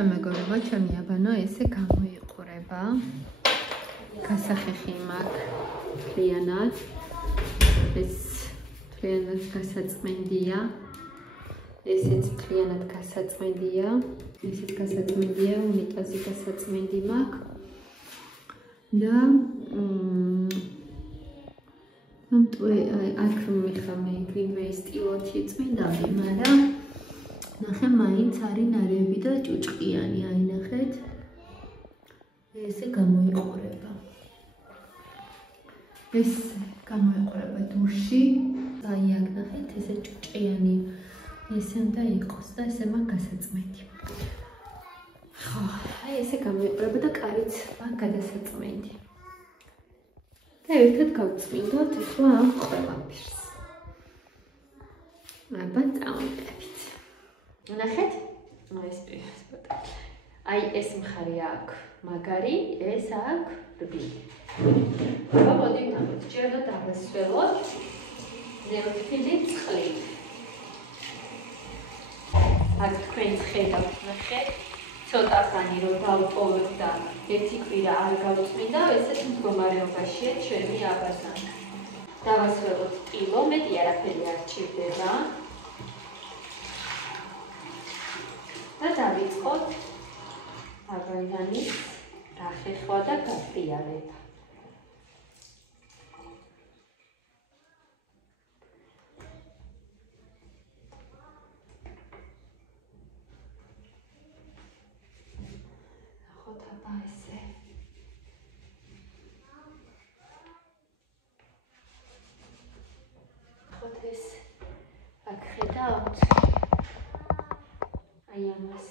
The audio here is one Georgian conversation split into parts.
მეგობრებო, ჩემი აბანო ესე გამოიყურება. გასახეხი მაქვს მთლიანად. ეს მთლიანად გასაწმენდია. ესეც მთლიანად გასაწმენდია. ესეც გასაწმენდია, უნიტაზი გასაწმენდი მაქვს. და აქ მიხამე იგივე სტილოთი წმინდავი, მაგრამ ნახე მაინც არის ნარევი და ჭუჭყიანი, აინახეთ. ესე გამოიყურება. ეს გამოიყურება დუში. აი აქ ნახეთ, ესე ჭუჭყიანი ესე უნდა იყოს და ესე მაქვს გასაწმენდი. ხო, აი ესე გამოიყურება და კარიც მაქვს გადასაწმენდი. და ერთად გავწმინდოთ ახლა ამ ყველაფერს. აბა წავიდებით. ნახეთ? ეს პირასპოთა. აი ეს მხარე აქვს მაგარი, ეს აქვს რბილი. აბა მოდი ნახოთ, ჯერ და დავასველოთ. ნეოთილი წყლით. აქ თქვენ ხედავთ, ნახეთ? ცოტა ხანი რომ დავტოვებ და ერთი კვირა არ გავწმინდა, ესეთ მდგომარეობაშია ჩვენი აბაზანი. დავასველოთ ტილო, მეტი არაფერი არ ჭირდება. და დავიწყოთ აბაზანის დახეხვა და გაფრიალება. აქ ხედავთ აი ამას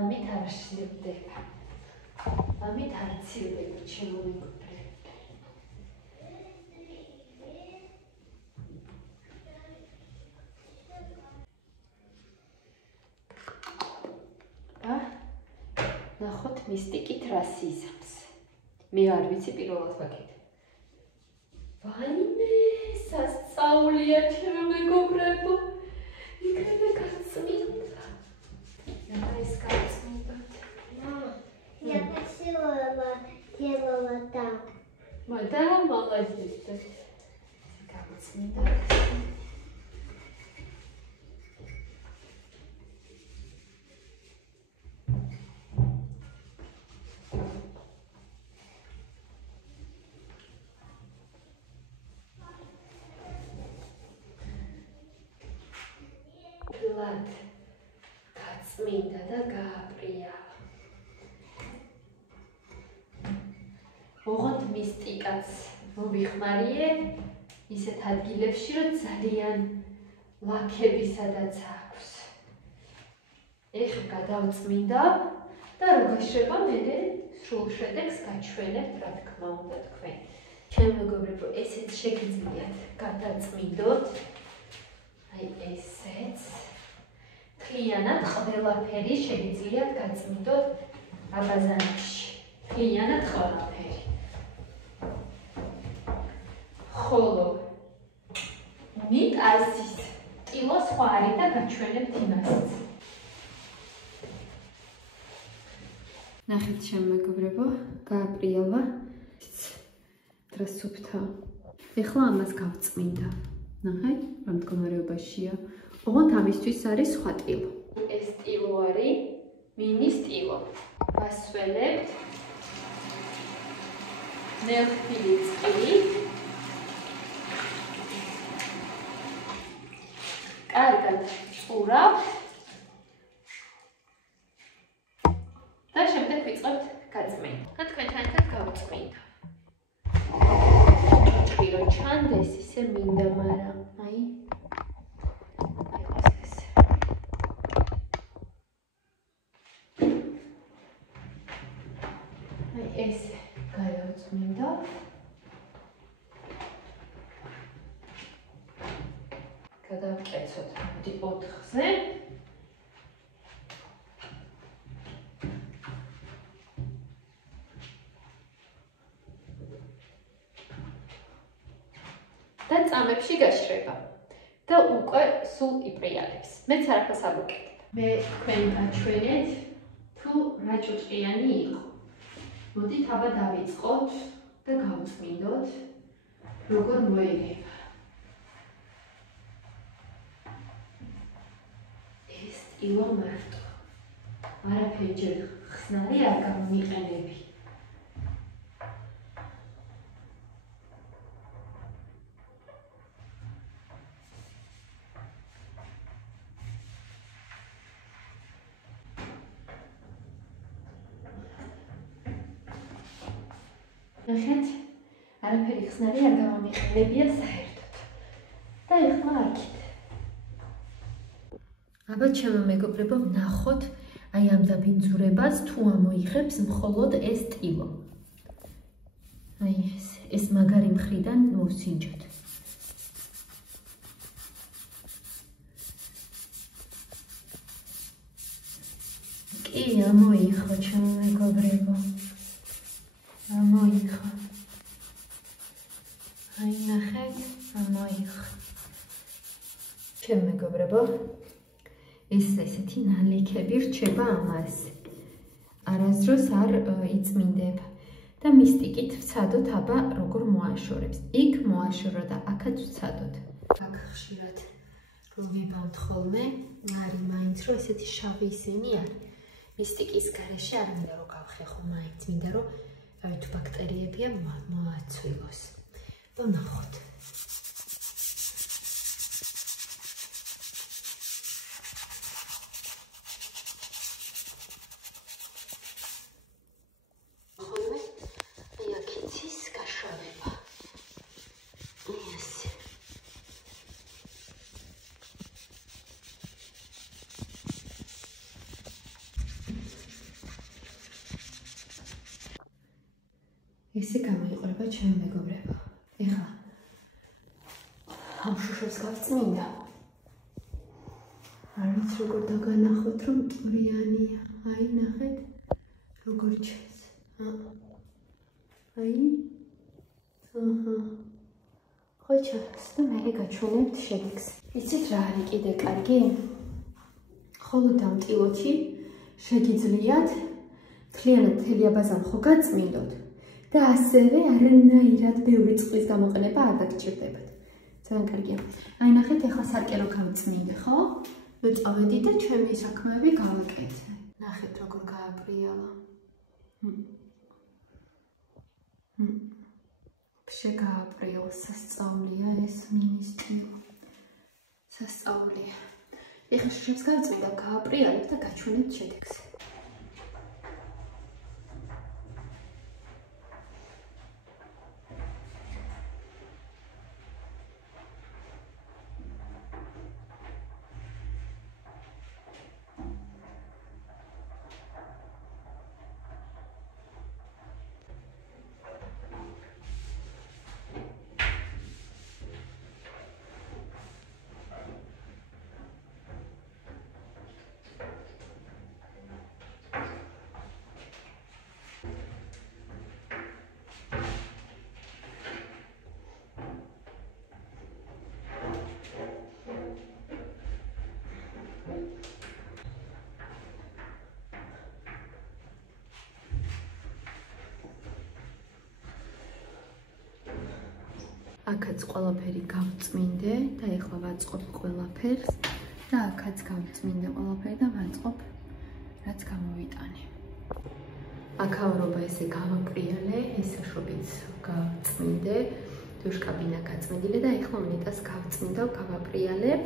ამით არ შევდება ამით არ ცირდება ჩემო მეგობრებო ნახოთ მისტიკით რას იზამს მე არ ვიცი პირველად ვაკეთებ ვაიმე, სასწაულია ჩემო მეგობრებო. იქნება გაწმინდა. აბა ეს გაწმინდათ. Я красивого делала так. Да, молодец. Гაწმინდა. გაწმინდა და გააპრიალა. ოღონდ მისტიკაც მოვიხმარიე ისეთ ადგილებში, რომ ძალიან ლაქები სადაც აქვს. ეხლა გადავწმინდა და რო გაშვება მე სრულ შედეგს გაჩვენებთ, რა თქმა უნდა თქვენ. ჩემო მეგობრებო, ესეც შეგიძლიათ გადაწმინდოთ. აი ესეც მთლიანად ყველაფერი შეგიძლიათ გაწმინდოთ აბაზანებში. მთლიანად ყველაფერი. ხოლო მიტაზის ტილო სხვა არის და გაჩვენებთ იმასაც. ნახეთ ჩემო მეგობრებო, გააპრიალა დრასუფთა. ეხლა ამას გავწმინდა. ნახეთ, რა მდგომარეობაშია. ოღონდ ამისთვის არის სხვა ტილო. ეს ტილო არის მინის ტილო. ვასველებთ ნეოთილი წყლით. კარგად წურავთ და შემდეგ ვიწყებთ გაწმენდა. და თქვენთან ერთად გავწმინდა. ჭირო ჩანდეს ისე მინდა, მაგრამ აი ეს გადავწმინდა. გადავკეცოთ მოდი 4-ზე. და წამებში გაშრება. და უკვე სულ იპრიალებს. მეც არაფერს არ ვუკეთებ. მე თქვენ გაჩვენეთ თუ რა ჭუჭყიანი იყო. მოდით აბა დავიწყოთ და გავწმინდოთ როგორ მოიგება. ეს ტილო მარტო. არაფერი ჯერ ხსნარი არ გამომიყენები. ნახეთ, არაფერი ხსნარი არ გამომიყენებია საერთოდ. და ეხლა აქეთ. აბა ჩემო მეგობრებო, ვნახოთ აი ამ დაბინძურებას თუ ამოიღებს მხოლოდ ეს ტილო. აი ეს მაგარი მხრიდან მოვსინჯოთ. კი, ამოიღო ჩემო მეგობრებო. ამოიღო. აი ნახეთ, ამოიღო. ჩემო მეგობრებო, ეს ესეთი ნალექები რჩება ამაზე. არასდროს არ იწმინდება და მისტიკით ვცადოთ აბა როგორ მოაშორებს. იქ მოაშორო და აქაც ვცადოთ. აქ ხშირად ლოვიბავთ ხოლმე, არის მაინც რომ ესეთი შავი ისინი არის. მისტიკის გარეშე არ მინდა რომ გავხეხო მაინც, მინდა რომ თუ ბაქტერიებია მოაცვილოს. და ნახოთ. ესე გამოიყურება ჩემო მეგობრებო. ეხლა ამ შუშებს გავწმინდა. არ ვიცი როგორ დაგანახოთ რომ წვრიანია. აი ნახეთ როგორ ჩეს. აი ხო ჩას და მე გაჩვენებთ შედეგს. იცით რა არის კიდე კარგი? ხოლო ამ ტილოთი შეგიძლიათ მთლიანად მთელი აბაზან ხო გაწმინდოთ. და ასევე არანაირად ბევრი წყლის გამოყენება არ დაგჭირდებათ. ძალიან კარგია. აი ნახეთ, ახლა სარკე რო გავწმინდე, ხო? ვეწავედი და ჩემი საქმეები გავაკეთე. ნახეთ როგორ გააპრიალა. ფშე გააპრიალა, სასწაულია ეს მინისტრო. სასწაულია. ეხლა შუშებს გავწმინდა, გააპრიალებ და გაჩვენებთ შედეგს. აქაც ყველაფერი გავწმინდე და ეხლა ვაწყობ ყველაფერს და აქაც გავწმინდე ყველაფერი და ვაწყობ რაც გამოვიტანე. აქაურობა ესე გავაპრიალე, ესაშობიც გავწმინდე, დუშკაბინა გაწმინდილი და ეხლა მონეტას გავწმინდა, გავაპრიალებ.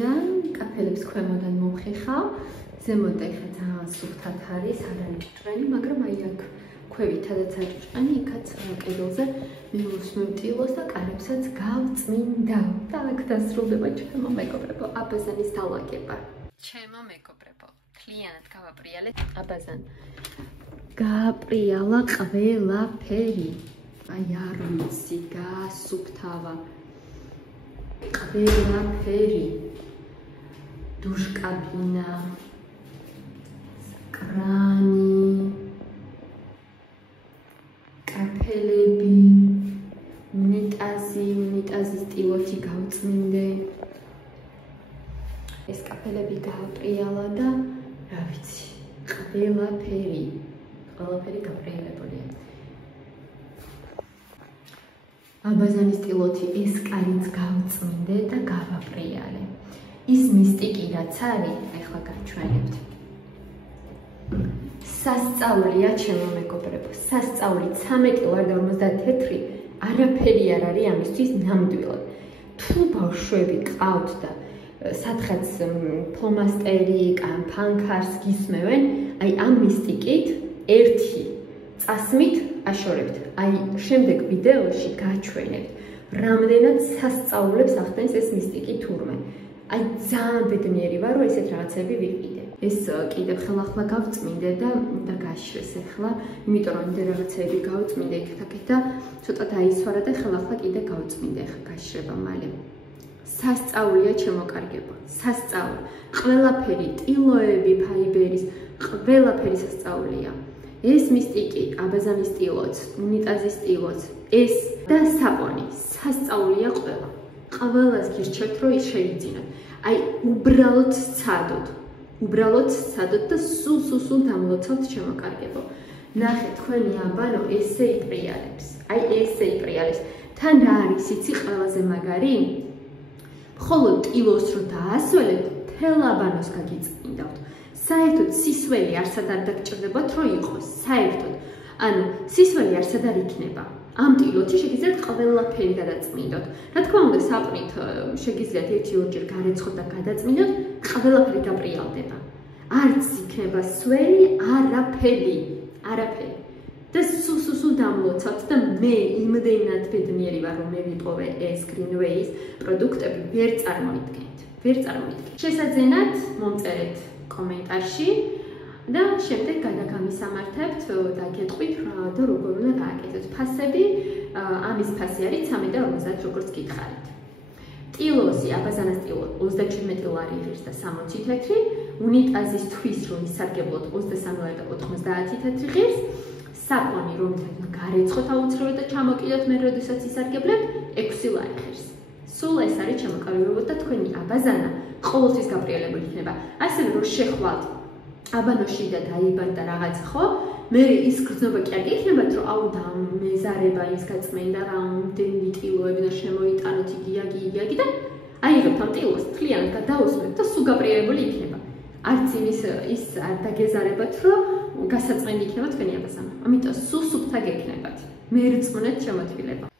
და კაფელებს ქვემოდან მოვხეხავ, ზემოთ ეხლა ძალიან სუფთად არის, არ არის ჭრენი, მაგრამ აი აქ ქვევითადაც არის ჭრენი, იქაც კედელზე მივუსმევ ტილოს და კარებსაც გავწმინდა. და აქ დასრულდება ჩემო მეგობრებო აბაზანის დალაგება. ჩემო მეგობრებო, მთლიანად გავაპრიალეთ აბაზან. გააპრიალა ყველაფერი. აი არ ვიცი, გასუფთავა. ყველაფერი. დუშკაბინა, კრანი, კაფელები, უნიტაზის ტილოთი გავწმინდე. ყბელები გააყრიალა და რა ვიცი, ყველაფერი გაყრიალებულია. აბაზანის ტილოთი ეს კარიც გავწმინდე და გავაყრიალე. ის მისტიკი რაც არის, ახლა გაჩვენებთ. სასწაულია ჩემო მეგობრებო, სასწაული 13.54 არაფერი არ არის ამისთვის ნამდვილად. თუ ბავშვები ყავთ და სადღაც ფლომასტერი, ფანქარს გისმევენ, აი ამ მისტიკით ერთი წასმით აშორებთ. აი შემდეგ ვიდეოში გაჩვენებთ, რამდენად სასწაულებს ახდენს ეს მისტიკი თურმე. აი ძალიან ბედნიერი ვარ, რომ ესეთ რაღაცები ვიყიდე. ეს კიდევ ხელახლა გავწმინდე და გაშრეს ახლა, იმიტომ რომ იმდენ რაღაცები გავწმინდე იქ-აქ და ცოტა დაისვარა და ხელახლა კიდე გავწმინდე ახლა გაშრება მალე. სასწაულია ჩემო კარგებო, სასწაული. ყველაფერი, ტილოები, ფაიბერის, ყველაფერი სასწაულია. ეს მისტიკი, აბაზანის ტილოც, უნიტაზის ტილოც, ეს და საპონი, სასწაულია ყველა. ყველას გირჩევთ, რომ შეიძინოთ. აი უბრალოდ სცადოთ და სულ დამლოცავთ ჩემო კარგებო. ნახეთ თქვენი აბანო ესე იპრიალებს. აი ესე იპრიალებს. თან რა არის იცი ყველაზე მაგარი? მხოლოდ ტილოს რო დაასველეთ, თელ აბანოს გაგიწმინდავთ. საერთოდ სისველი არსად არ დაგჭირდებათ რომ იყოს, საერთოდ. ანუ სისველი არსად არ იქნება. ამ ტილოთი შეგიძლიათ ყველაფერი გადაწმინდოთ. რა თქმა უნდა, საპნით შეგიძლიათ 1-2 გარეცხოთ და გადაწმინდოთ, ყველაფერი გაპრიალდება. არც იქნება სველი, არაფერი. და სულ დამლოცავთ და მე იმდენად ბედნიერი ვარ, რომ მე ვიპოვე ეს Greenway-ის პროდუქტები, ვერ წარმოიდგენთ. შესაძენად მომწერეთ კომენტარში და შემდეგ გადაგამისამართებთ და გეტყვით და როგორ უნდა გააკეთოთ ფასები. ამის ფასი არის 13.50 როგორც გითხარით. ტილოსი, აბაზანას ტილო 37 ლარი ღირს და 60 თეთრი, უნიტაზის თვის რომ ისარგებლოთ 23 ლარი და 90 თეთრი ღირს, საპონი რომელსაც გარეცხოთ აუცილებლად და ჩამოკიდოთ მე როდესაც ისარგებლებთ 6 ლარი ღირს. სულ ეს არის ჩამოყალიბებოთ და თქვენი აბაზანა ყოველთვის გაპრიალებული იქნება. ასევე რომ შეხვალთ აბანოში და დაიბანდა რაღაც ხო? მე ის გრძნობა კი არ გიქნებათ რომ აუ და მეზარება ის გაწმენდა რა ამდენი ტილოები და შემოიტანოთ იგი და აიღებთ ამ ტილოს თლიანად გადაუსვათ და სულ გაპრიალებული იქნება. არც ის არ დაგეზარებათ რომ გასაწმენდი იქნება თქვენი აბაზანა. ამიტომ სულ სუფთა გექნებათ. მე რწმუნეთ შემოთვლება.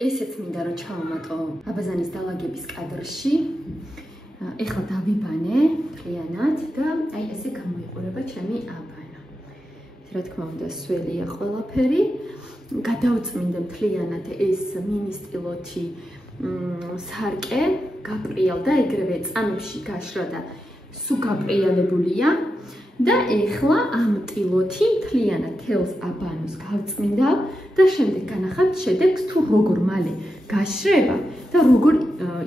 ესეც მინდა რომ ჩავამატო აბაზანის დალაგების კადრში. ეხლა დავიბანე მთლიანად და აი ესე გამოიყურება ჩემი აბანა. რა თქმა უნდა, სველია ყველაფერი. გადავწმინდე მთლიანად ეს მინი სტილოთი სარკე, გაპრიალდა, ეგრევე წამებში გაშრა და სულ გაპრიალებულია. და ეხლა ამ ტილოთი მთლიანად თელს აბანოს გავწმინდა და შემდეგ განახავთ შედეგს თუ როგორ მალე გაშრება და როგორ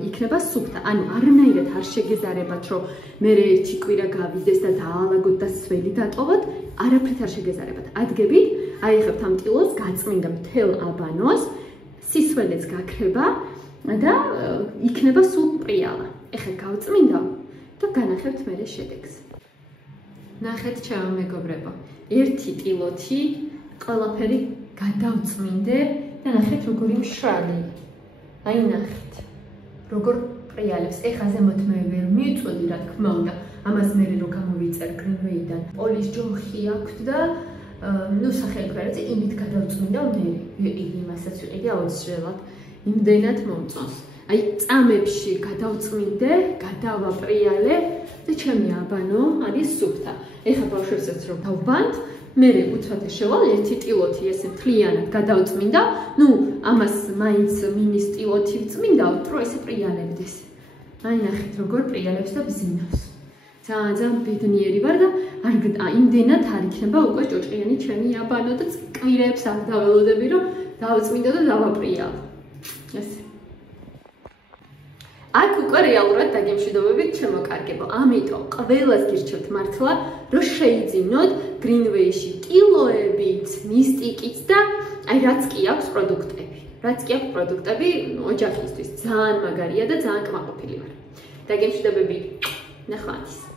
იქნება სუფთა. ანუ არანაირად არ შეგეზარებათ რომ მე ერთი კვირა გავიდეს და დაალაგოთ და სველი დატოვოთ, არაფრით არ შეგეზარებათ. ადგებით, აიღებთ ამ ტილოს, გაწმინდა მთელ აბანოს, სისველეც გაქრება და იქნება სულ პრიალა. ეხლა გავწმინდა და განახევთ მერე შედეგს. ნახეთ ჩემო მეგობრებო, ერთი ტილოთი ყველაფერი გადავწმინდე და ნახეთ როგორი მშრალი. აი ნახეთ როგორ პრიალებს. ეხლა ზემოთ მე ვერ მივწვდი რა თქმა უნდა, ამას მე რო გამოვიწერ Greenway-დან. პოლის ჯოხი აქვს და ნუ სახელმწიფოზე იმით გადავწმინდა მე იმასაც ვიყიდე აუცილებლად იმდენად მომწონს. აი წამებში გადავწმინდე, გადავაპრიალე და ჩემი აბანო არის სუფთა. ეხლა ბავშვებსაც რომ დავბანთ, მე უცბად შევალ ერთი ტილოთი ესე მთლიანად გადავწმინდა, ნუ ამას მაინც მინის ტილოთი ვწმინდავთ, რომ ესე პრიალებდეს. აი ნახეთ როგორ პრიალებს და ბზინავს. ძალიან ბედნიერი ვარ და არ იმდენად არ იქნება უკვე ჭოჭყიანი ჩემი აბანო და კვირებს არ დაველოდები რომ დავწმინდო და დავაპრიალო. ესე. აქ უკვე რეალურად დაგემშვიდობებით შემოკარგებო. ამიტომ ყველას გირჩევთ მართლა რომ შეიძინოთ Greenway-ში კილოებით, მისტიკით და აი რაც კი აქვს პროდუქტები. რაც კი აქვს პროდუქტები ოჯახისთვის ძალიან მაგარია და ძალიან კმაყოფილი ვარ. დაგემშვიდობებით. ნახვამდის.